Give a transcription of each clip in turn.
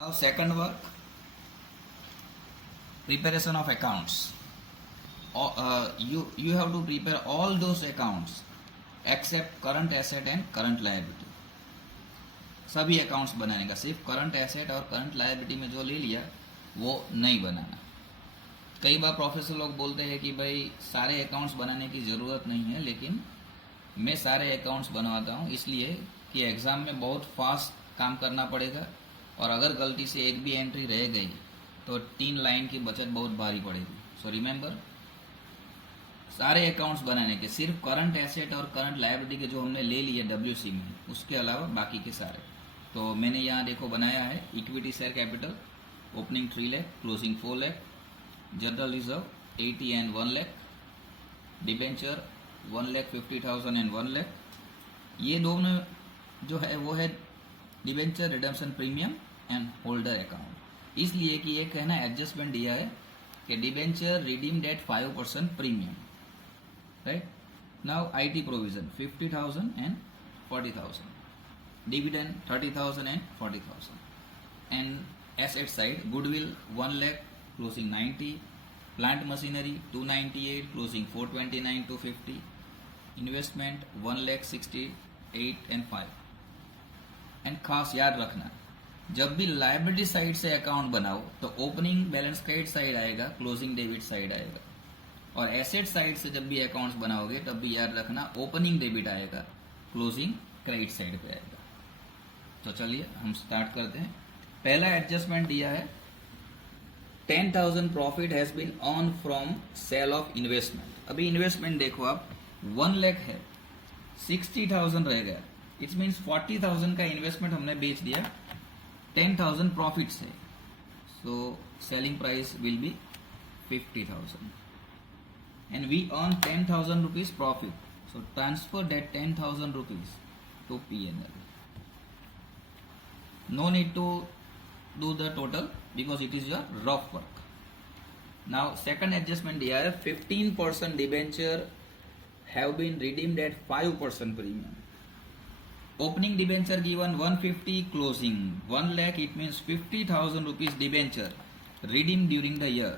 Now second work, preparation of accounts. You have to prepare all those accounts except current asset and current liability. सभी accounts बनाने का, सिर्फ current asset और current liability में जो ले लिया वो नहीं बनाना. कई बार प्रोफेसर लोग बोलते हैं कि भाई सारे अकाउंट्स बनाने की ज़रूरत नहीं है, लेकिन मैं सारे अकाउंट्स बनवाता हूँ इसलिए कि एग्ज़ाम में बहुत फास्ट काम करना पड़ेगा और अगर गलती से एक भी एंट्री रह गई तो 3 लाइन की बचत बहुत भारी पड़ेगी. सो रिमेंबर, सारे अकाउंट्स बनाने के सिर्फ करंट एसेट और करंट लायबिलिटी के जो हमने ले लिए WC में, उसके अलावा बाकी के सारे. तो मैंने यहाँ देखो बनाया है equity share capital, opening 3 lakh, closing 4 lakh, general reserve 80 and 1 lakh, debenture 1,50,000 and 1 lakh. ये दोनों जो है वो है debenture redemption premium and holder account. इसलिए कि ये कहना एडजस्टमेंट दिया है कि debenture redeemed eight 5% premium, right. Now IT provision 50,000 and 40,000, dividend 30,000 and 40,000, and asset side goodwill 1 lakh, closing 90, plant machinery 298, closing 429 to 50, investment 1,68 and 5. And खास याद रखना, जब भी लायबिलिटी साइड से अकाउंट बनाओ तो ओपनिंग बैलेंस क्रेडिट साइड आएगा, क्लोजिंग डेबिट साइड आएगा. और एसेट साइड से जब भी अकाउंट्स बनाओगे तब भी याद रखना ओपनिंग डेबिट आएगा, क्लोजिंग क्रेडिट साइड पे आएगा. तो चलिए हम स्टार्ट करते हैं. पहला एडजस्टमेंट दिया है 10,000 profit has been on from sale of investment. अभी इन्वेस्टमेंट देखो आप 1 लाख है, 60,000 रह गया. इट्स मीन्स 40,000 का इन्वेस्टमेंट हमने बेच दिया 10,000 प्रॉफिट से. So selling price will be 50,000 and we earn 10,000 rupees profit. So transfer that 10,000 rupees to P&L. No need to do the total because it is your rough work. Now second adjustment दिया है 15% debenture have been redeemed at 5% premium. Opening debenture given 150, closing 1 lakh. It means 50,000 rupees debenture redeemed during the year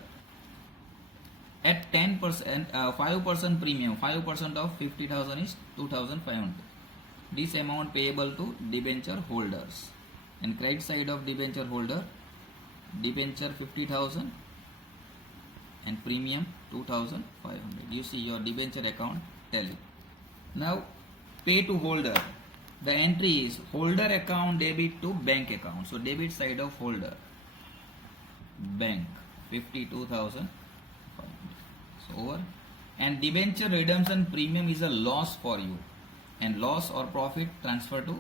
at 10%, 5% premium. 5% of 50,000 is 2,500. This amount payable to debenture holders. And credit side of debenture holder, debenture 50,000 and premium 2,500. You see your debenture account tally. Now pay to holder. The entry is holder account debit to bank account. So debit side of holder, bank 52,500. So over. And debenture redemption premium is a loss for you, and loss or profit transfer to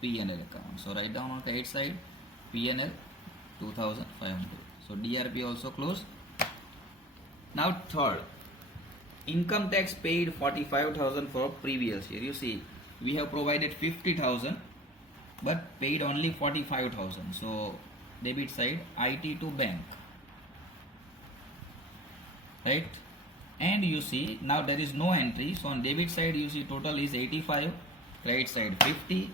P&L account. So write down on credit side P&L 2,500. So DRP also closed. Now third, income tax paid 45,000 for previous year. You see, we have provided 50,000 but paid only 45,000. So debit side IT to bank, right? And you see now there is no entry. So on debit side you see total is 85, credit side 50.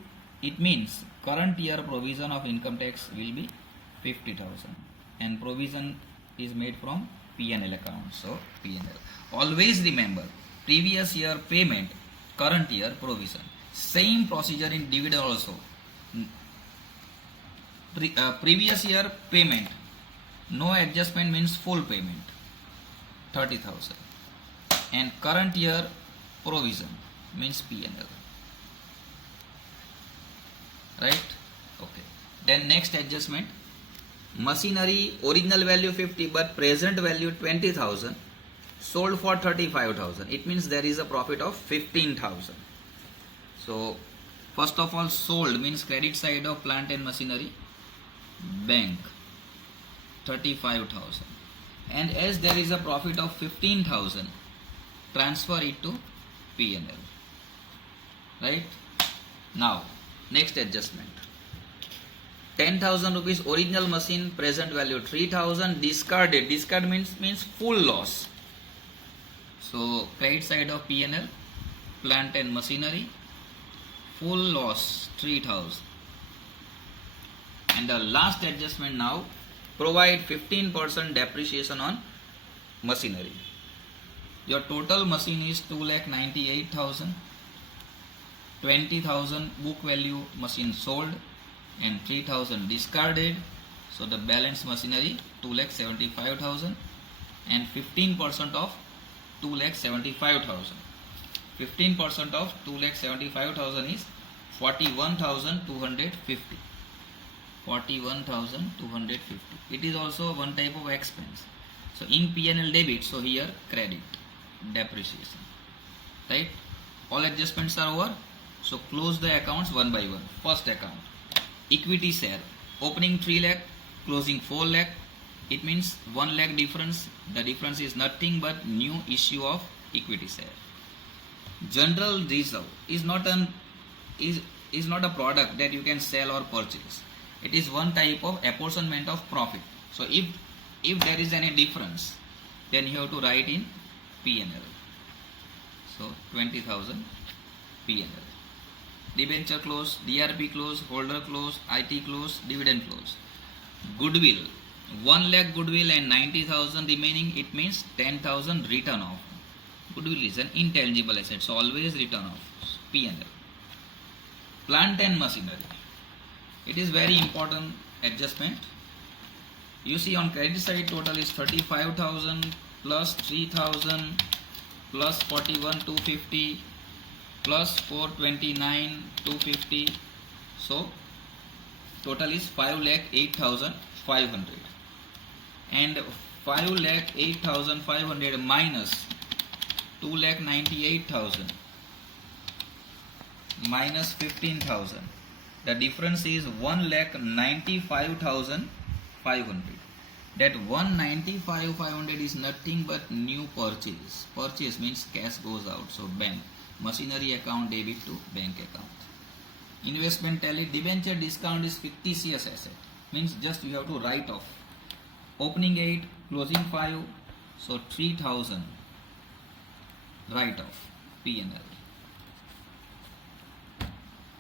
It means current year provision of income tax will be 50,000 and provision is made from P&L account. So P&L. Always remember previous year payment, current year provision. Same procedure in dividend also. Previous year payment, no adjustment means full payment 30,000, and current year provision means P&L. Right? Okay. Then next adjustment, machinery original value 50 but present value 20,000, sold for 35,000. It means there is a profit of 15,000. So first of all, sold means credit side of plant and machinery, bank 35,000, and as there is a profit of 15,000, transfer it to P&L. Right? Now next adjustment, 10,000 rupees original machine, present value 3,000, discarded. Discard means full loss. So credit side of P&L, plant and machinery, full loss 3,000, And the last adjustment now, provide 15% depreciation on machinery. Your total machine is 2,98,000, 20,000 book value machine sold and 3,000 discarded. So the balance machinery 2,75,000 and 15% of 2,75,000. 15% of 2,75,000 is 41,250. 41,250. It is also one type of expense. So in P&L debit, so here credit, depreciation, right? All adjustments are over. So close the accounts one by one. First account, equity share, opening 3 lakh, closing 4 lakh. It means 1 lakh difference. The difference is nothing but new issue of equity share. General reserve is not a product that you can sell or purchase. It is one type of apportionment of profit. So if there is any difference, then you have to write in P&L. So 20,000 P&L. Debenture close, DRP close, holder close, IT close, dividend close. Goodwill, 1 lakh goodwill and 90,000 remaining. It means 10,000 written off. Goodwill is an intangible asset, so always written off. P&L. Plant and machinery. It is very important adjustment. You see on credit side total is 35,000 plus 3,000 plus 41,250 plus 429,250. So total is 5,08,500. And 5,08,500 minus 2,98,000 minus 15,000. The difference is 1,95,500. That 195,500 is nothing but new purchase. Purchase means cash goes out. So bank, machinery account debit to bank account. Investment tally, debenture discount is fictitious asset. Means just you have to write off. Opening 8, closing 5. So 3,000 write off. P&L.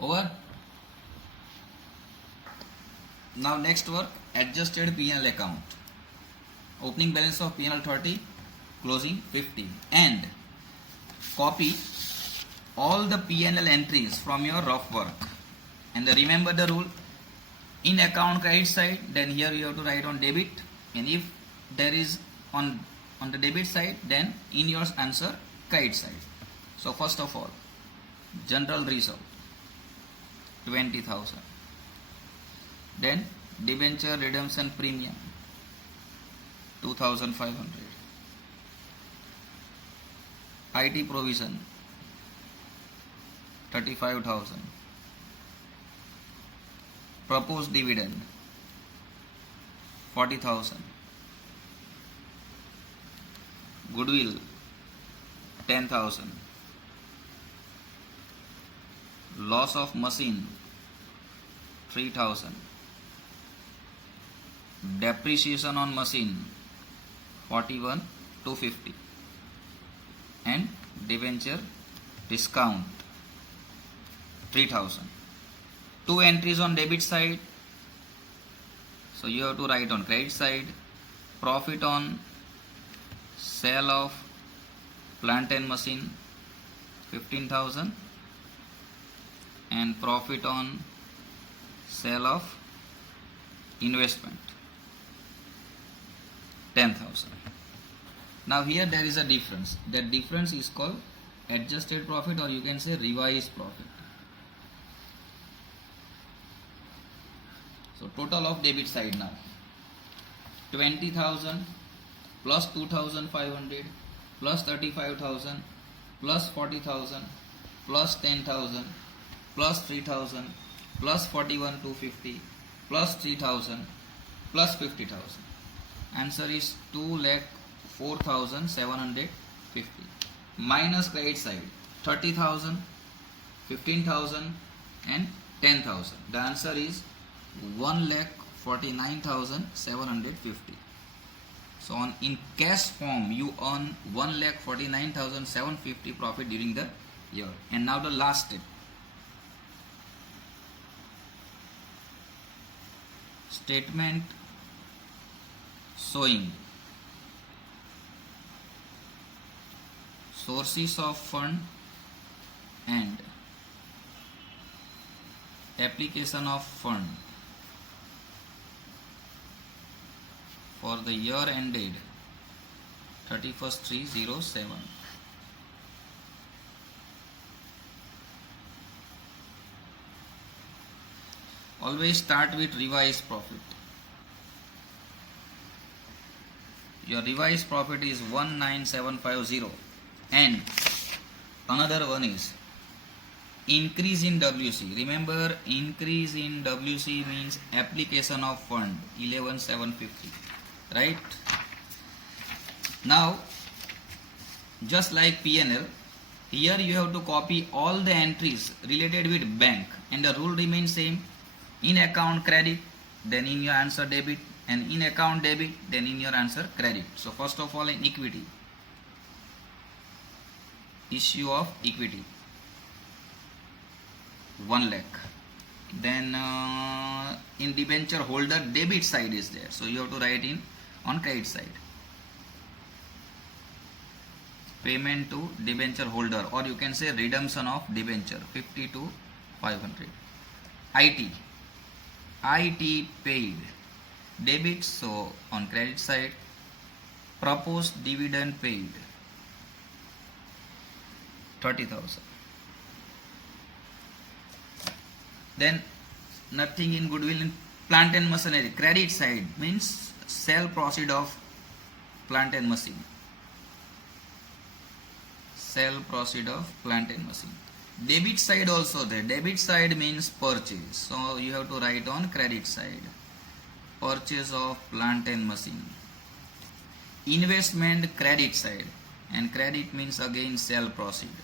Over. Now next work, adjusted P&L account. Opening balance of P&L 30, closing 50. And copy all the P&L entries from your rough work. And remember the rule, in account credit side, then here you have to write on debit. And if there is on the debit side, then in your answer credit side. So first of all, general reserve 20,000. Then debenture redemption premium 2,500. IT provision 35,000. Proposed dividend 40,000. Goodwill 10,000. Loss of machine 3,000. Depreciation on machine 41,250. And debenture discount 3,000. Two entries on debit side. So you have to write on credit side, profit on sale of plant and machine 15,000 and profit on sale of investment 10,000. Now here there is a difference. That difference is called adjusted profit, or you can say revised profit. So total of debit side now 20,000 plus 2,500 plus 35,000 plus 40,000 plus 10,000 plus 3,000 plus 41,250 plus 3,000 plus 50,000. Answer is 2,04,750. Minus credit side 30,000, 15,000 and 10,000. The answer is 1,49,750. So in cash form you earn 1,49,750 profit during the year. And now the last step. statement showing sources of fund and application of fund for the year ended 31st/3/07. Always start with revised profit. Your revised profit is 19750, and another one is increase in WC. Remember, increase in WC means application of fund 11750, right? Now, just like P&L, here you have to copy all the entries related with bank, and the rule remains same. In account credit, then in your answer debit, and in account debit, then in your answer credit. So first of all, in equity, issue of equity 1 lakh. Then in debenture holder, debit side is there, so you have to write in on credit side. Payment to debenture holder, or you can say redemption of debenture 50 to 500. IT paid debit, so on credit side. Proposed dividend paid 30,000. Then nothing in goodwill. In plant and machinery, credit side means sale proceed of plant and machine. Sale proceed of plant and machine. Debit side also there. Debit side means purchase, so you have to write on credit side. Purchase of plant and machine. Investment credit side, and credit means again sale proceed.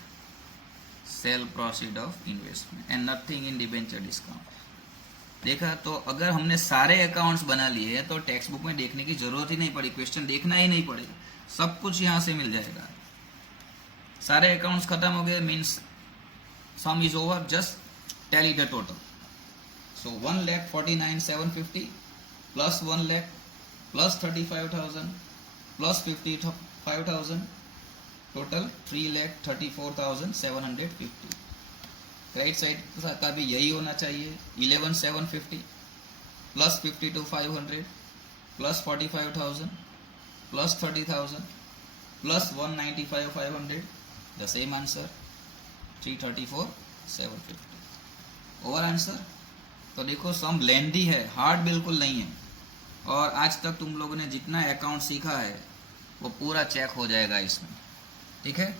Sale proceed of investment, and nothing in debenture discount. देखा? तो अगर हमने सारे accounts बना लिए हैं तो text book में देखने की जरूरत ही नहीं पड़ी, क्वेश्चन देखना ही नहीं पड़ेगा, सब कुछ यहाँ से मिल जाएगा. सारे अकाउंट्स खत्म हो गए means sum is over, just tally the total. So 1,49,750 plus 1 lakh plus 35,000 plus 55,000, total 3,34,750. Right side का भी यही होना चाहिए. 11,750 plus 52,500 plus 45,000 plus 30,000 plus 195,500, the same answer 334,750. Over answer. तो देखो सम लेंदी है, हार्ड बिल्कुल नहीं है, और आज तक तुम लोगों ने जितना अकाउंट सीखा है वो पूरा चेक हो जाएगा इसमें. ठीक है.